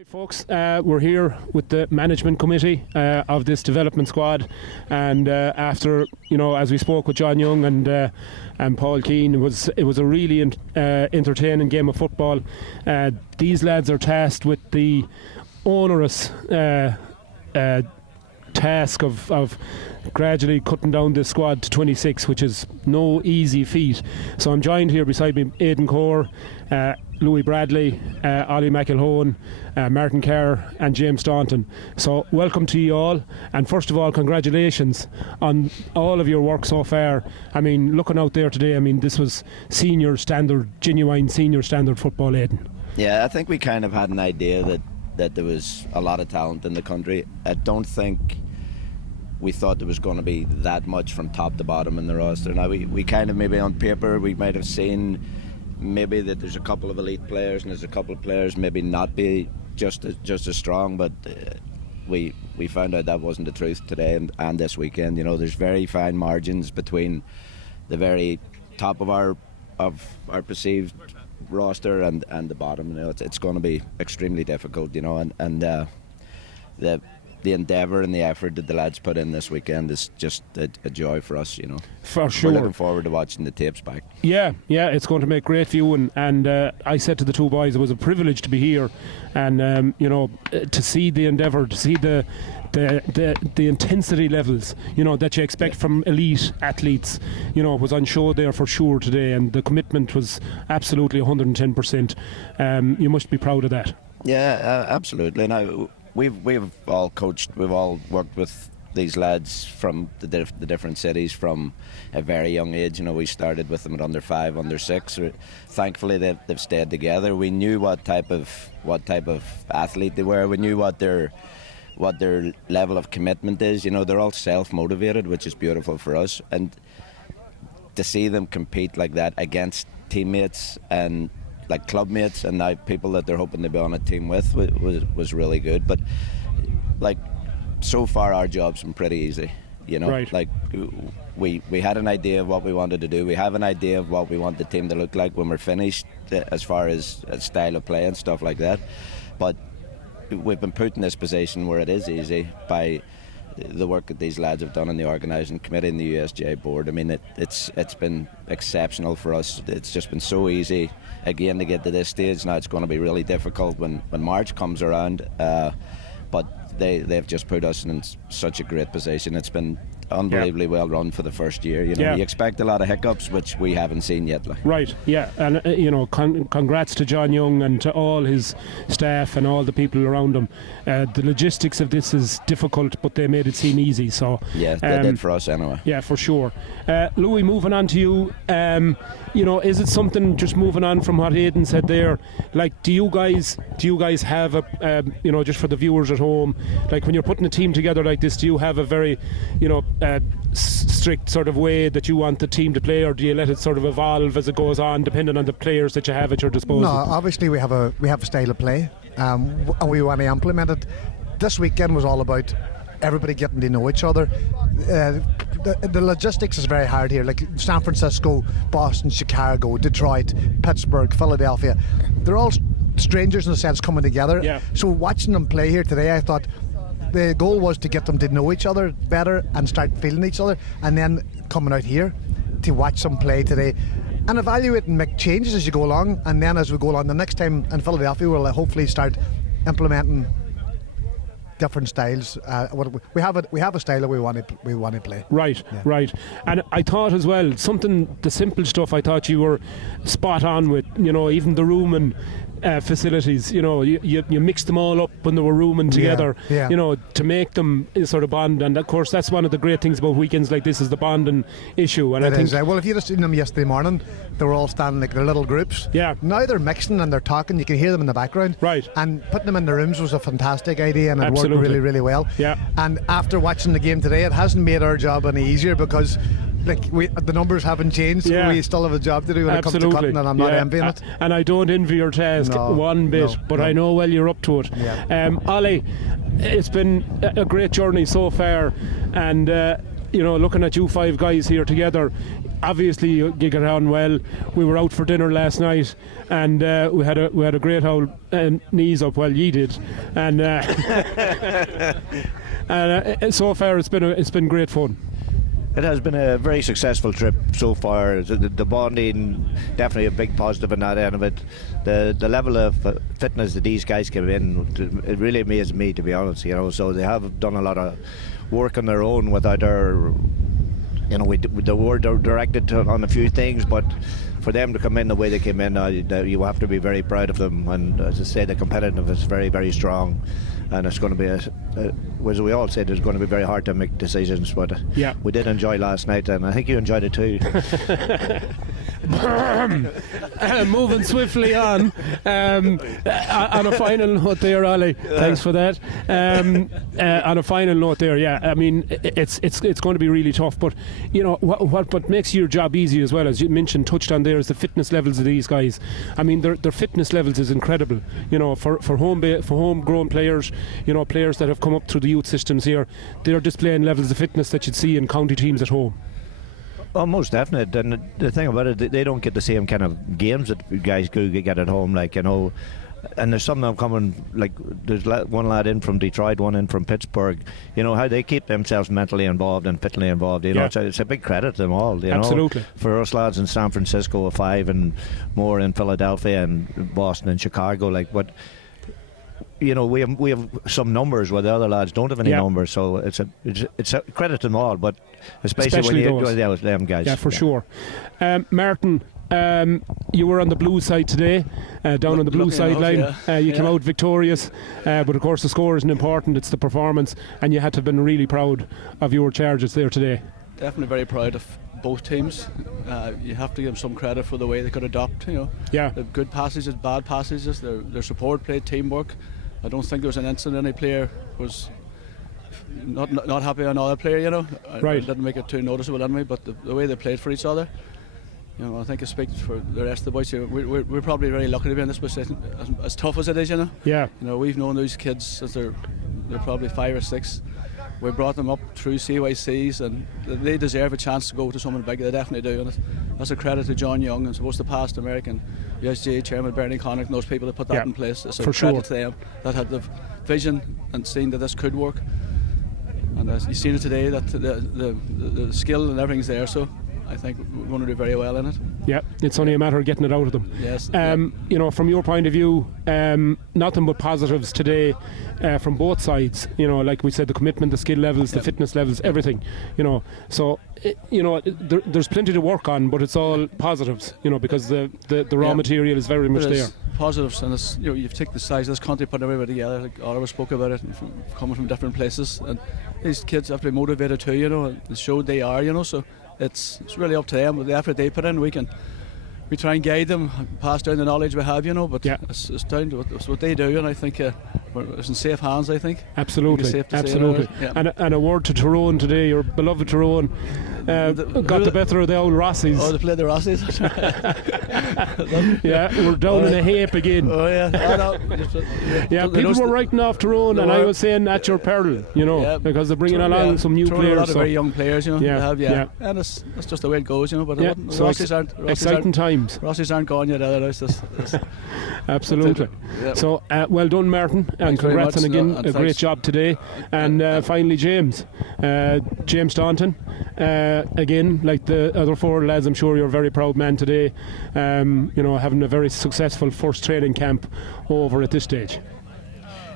Right, folks, we're here with the management committee of this development squad, and after, as we spoke with John Young and Paul Keane, it was a really entertaining game of football. These lads are tasked with the onerous task of gradually cutting down this squad to 26, which is no easy feat. So I'm joined here beside me, AIDAN CORR, LOUIE Bradley, OLLIE McELHONE, Martin KERR and James Staunton. So welcome to you all, and first of all, congratulations on all of your work so far. I mean, looking out there today, this was senior standard, genuine senior standard football, AIDAN. Yeah, I think we kind of had an idea that there was a lot of talent in the country. I don't think we thought there was going to be that much from top to bottom in the roster. Now, we kind of, maybe on paper, we might have seen maybe that there's a couple of elite players and there's a couple of players maybe not be just as strong, but we found out that wasn't the truth today and this weekend. There's very fine margins between the very top of our perceived roster and the bottom. It's going to be extremely difficult, and the endeavour and the effort that the lads put in this weekend is just a joy for us, For sure. We're looking forward to watching the tapes back. Yeah, it's going to make great viewing, and I said to the two boys it was a privilege to be here, and to see the endeavour, to see the intensity levels that you expect from elite athletes was on show there for sure today, and the commitment was absolutely 110%. You must be proud of that. Yeah, absolutely. Now we've all coached, we've all worked with these lads from the different cities from a very young age. We started with them at under 5, under 6. Thankfully they've stayed together. We knew what type of athlete they were. We knew what their level of commitment is. They're all self-motivated, which is beautiful for us, and to see them compete like that against teammates and like clubmates and now people that they're hoping to be on a team with was really good. But so far our job's been pretty easy, Right. Like we had an idea of what we wanted to do. We have an idea of what we want the team to look like when we're finished, as far as style of play and stuff like that. But we've been put in this position where it is easy by the work that these lads have done in the organising committee and the USGAA board. It's been exceptional for us. It's just been so easy again to get to this stage. Now it's going to be really difficult when March comes around, but they've just put us in such a great position. It's been unbelievably well run for the first year. You expect a lot of hiccups, which we haven't seen yet. Right, yeah, and congrats to John Young and to all his staff and all the people around him. The logistics of this is difficult, but they made it seem easy. So yeah, they did for us anyway. Yeah, for sure. LOUIE, moving on to you. Is it something, just moving on from what AIDAN said there? Like, do you guys have a just for the viewers at home, like when you're putting a team together like this, do you have a very strict sort of way that you want the team to play, or do you let it sort of evolve as it goes on, depending on the players that you have at your disposal? No, obviously we have a style of play, and we want to implement it. This weekend was all about everybody getting to know each other. The logistics is very hard here. Like San Francisco, Boston, Chicago, Detroit, Pittsburgh, Philadelphia, they're all strangers in a sense coming together. Yeah. So watching them play here today, I thought the goal was to get them to know each other better and start feeling each other, and then coming out here to watch them play today and evaluate and make changes as you go along. And then as we go along, the next time in Philadelphia we'll hopefully start implementing different styles. We have a style that we want to play. Right, yeah. Right. And I thought as well, the simple stuff, I thought you were spot on with, even the room and facilities. You mixed them all up when they were rooming together. Yeah. To make them sort of bond. And of course, that's one of the great things about weekends like this, is the bonding issue. And I think, well, if you'd have seen them yesterday morning, they were all standing like their little groups. Yeah. Now they're mixing and they're talking. You can hear them in the background. Right. And putting them in the rooms was a fantastic idea, and it Absolutely. worked really, really well. Yeah. And after watching the game today, it hasn't made our job any easier, because the numbers haven't changed. Yeah. We still have a job to do when Absolutely. it comes to cutting, and I'm not envying it. And I don't envy your task one bit, but I know well you're up to it. Yeah. Ollie, it's been a great journey so far, and looking at you 5 guys here together, obviously you get on well. We were out for dinner last night, and we had a great old knees up. Well, ye did, and and so far it's been great fun. It has been a very successful trip so far. The bonding, definitely a big positive in that end of it. The level of fitness that these guys came in, it really amazed me, to be honest. So they have done a lot of work on their own without our, they were directed on a few things, but for them to come in the way they came in, you have to be very proud of them. And as I say, the competitiveness is very, very strong. And it's going to be, as we all said, it's going to be very hard to make decisions. But we did enjoy last night, and I think you enjoyed it too. Moving swiftly on a final note there, Ollie. Thanks for that. On a final note there, I mean, it's going to be really tough. But what makes your job easy as well, as you mentioned, touched on there, is the fitness levels of these guys. I mean, their fitness levels is incredible. For homegrown players. Players that have come up through the youth systems here, they're displaying levels of fitness that you'd see in county teams at home. Oh, most definite. And the thing about it, they don't get the same kind of games that guys get at home, and there's some of them coming, like there's one lad in from Detroit, one in from Pittsburgh. How they keep themselves mentally involved and fitly involved. It's a big credit to them all. Absolutely. For us lads in San Francisco, 5 and more in Philadelphia and Boston and Chicago, but we have some numbers where the other lads don't have any numbers, so it's a credit to them all, but especially when you do them guys. Yeah, for sure. Martin, you were on the blue side today, down on the blue sideline. You came out victorious, but of course the score isn't important, it's the performance, and you had to have been really proud of your charges there today. Definitely very proud of both teams. You have to give them some credit for the way they could adopt. The good passages, bad passages, their support play, teamwork. I don't think there was an incident any player was not happy on another player. Right. I didn't make it too noticeable anyway, but the way they played for each other, I think it speaks for the rest of the boys. We're probably very lucky to be in this position, as tough as it is. We've known those kids since they're probably 5 or 6. We brought them up through CYCs, and they deserve a chance to go to someone big. They definitely do, and that's a credit to John Young and supposed to past American USGAA chairman Bernie Connick and those people that put that in place. It's a credit to them that had the vision and seen that this could work. And you've seen it today, that the skill and everything's there. So I think we're going to do very well in it. Yeah, it's only a matter of getting it out of them. Yes. From your point of view, nothing but positives today from both sides. Like we said, the commitment, the skill levels, the fitness levels, everything. So there's plenty to work on, but it's all positives. Because the raw material is very much there. Positives, and it's, you've taken the size of this country, putting everybody together. Like Oliver spoke about it, coming from different places, and these kids have to be motivated too. And show they are. So. It's really up to them with the effort they put in. We try and guide them, pass down the knowledge we have, but it's down to it's what they do, and I think it's in safe hands. I think absolutely. And a word to Tyrone today, your beloved Tyrone. Got the better of the old Rossies. Oh, they played the Rossies. We're down in a heap again. Oh yeah. People were writing off Tyrone, and I was saying at your peril, because they're bringing along some new players. A lot of very young players, they have, and it's just the way it goes, but so exciting times. Rossies aren't gone yet either. Absolutely. So well done, Martin, and congrats on again a great job today. And finally, James Staunton. Again, like the other 4 lads, I'm sure you're a very proud man today. Having a very successful first training camp over at this stage.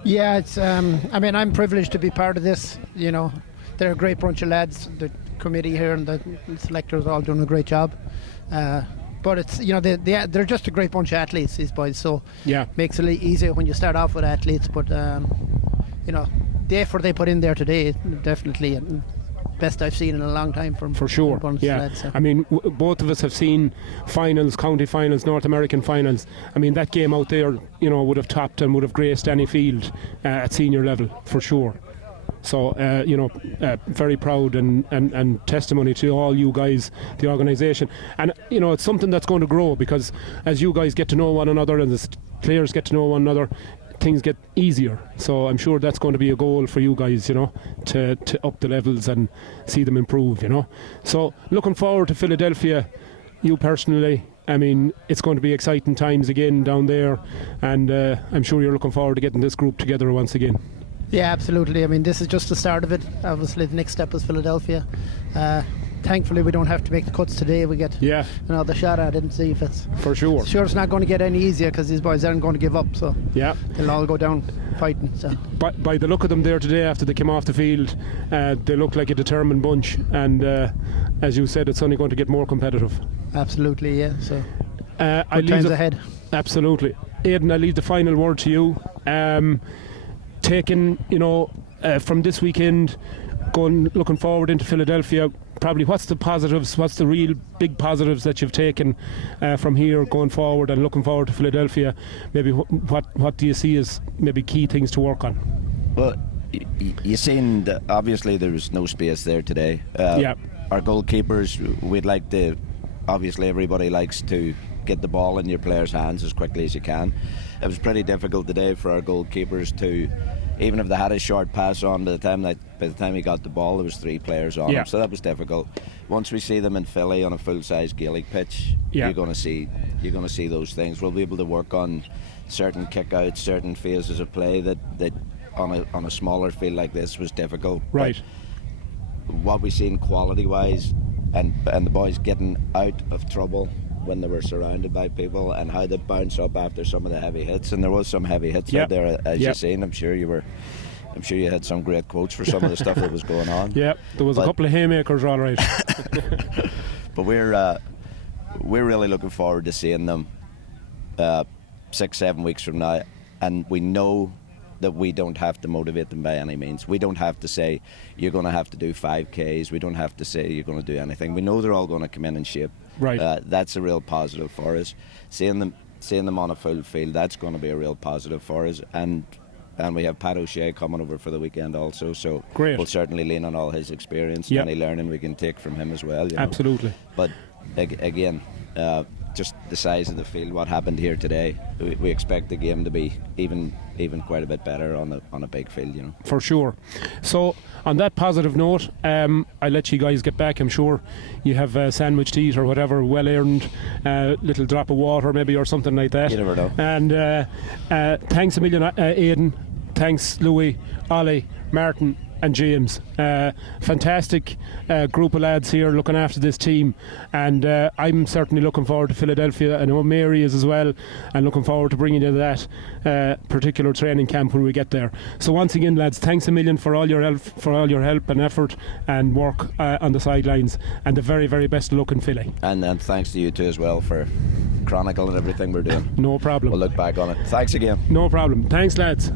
Yeah, it's. I'm privileged to be part of this. They're a great bunch of lads. The committee here and the selectors are all doing a great job. But it's they're just a great bunch of athletes, these boys. So makes it a little easier when you start off with athletes. But the effort they put in there today, definitely. Best I've seen in a long time from for sure. Lads, so. I mean, both of us have seen finals, county finals, North American finals. I mean, that game out there, would have topped and would have graced any field at senior level for sure. So very proud and testimony to all you guys, the organisation, and it's something that's going to grow, because as you guys get to know one another and the players get to know one another, things get easier. So I'm sure that's going to be a goal for you guys, you know, to up the levels and see them improve, you know. So looking forward to Philadelphia, you personally. I mean, it's going to be exciting times again down there, and I'm sure you're looking forward to getting this group together once again. Yeah, absolutely. I mean, this is just the start of it. Obviously, the next step is Philadelphia. Thankfully, we don't have to make the cuts today. We get another shot at it and see if it's... For sure. Sure, it's not going to get any easier because these boys aren't going to give up. So yeah, they'll all go down fighting. So. By the look of them there today, after they came off the field, they look like a determined bunch. And as you said, it's only going to get more competitive. Absolutely, yeah. So good times ahead. Absolutely. Aidan, I leave the final word to you. Taking, you know, from this weekend, looking forward into Philadelphia, probably what's the positives, what's the real big positives that you've taken from here going forward and looking forward to Philadelphia? Maybe what do you see as maybe key things to work on? Well, you've seen that obviously there was no space there today. Our goalkeepers, we'd like to, obviously everybody likes to get the ball in your players' hands as quickly as you can. It was pretty difficult today for our goalkeepers to, even if they had a short pass on, by the time he got the ball, there was 3 players on him, so that was difficult. Once we see them in Philly on a full-size Gaelic pitch, you're going to see those things. We'll be able to work on certain kick-outs, certain phases of play that on a smaller field like this was difficult. Right. But what we've seen quality-wise, and the boys getting out of trouble when they were surrounded by people, and how they bounce up after some of the heavy hits, and there was some heavy hits out there, as you've seen. I'm sure you had some great quotes for some of the stuff that was going on. Yeah, there was a couple of haymakers, all right. But we're really looking forward to seeing them 6-7 weeks from now, and we know that we don't have to motivate them by any means. We don't have to say you're going to have to do 5Ks. We don't have to say you're going to do anything. We know they're all going to come in shape. Right. That's a real positive for us. Seeing them on a full field, that's going to be a real positive for us. And we have Pat O'Shea coming over for the weekend also. So great. We'll certainly lean on all his experience and any learning we can take from him as well. You know? Absolutely. But again, just the size of the field, what happened here today, we expect the game to be even quite a bit better on a big field, you know. For sure. So on that positive note, I'll let you guys get back. I'm sure you have a sandwich to eat or whatever, well earned, little drop of water maybe or something like that. You never know. And thanks a million, Aidan. Thanks, Louis, Ollie, Martin and James. Fantastic group of lads here looking after this team, and I'm certainly looking forward to Philadelphia. I know Mary is as well, and looking forward to bringing you that particular training camp when we get there. So once again, lads, thanks a million for all your help and effort and work on the sidelines, and the very, very best of luck in Philly. And thanks to you too as well for chronicling everything we're doing. No problem. We'll look back on it. Thanks again. No problem. Thanks, lads.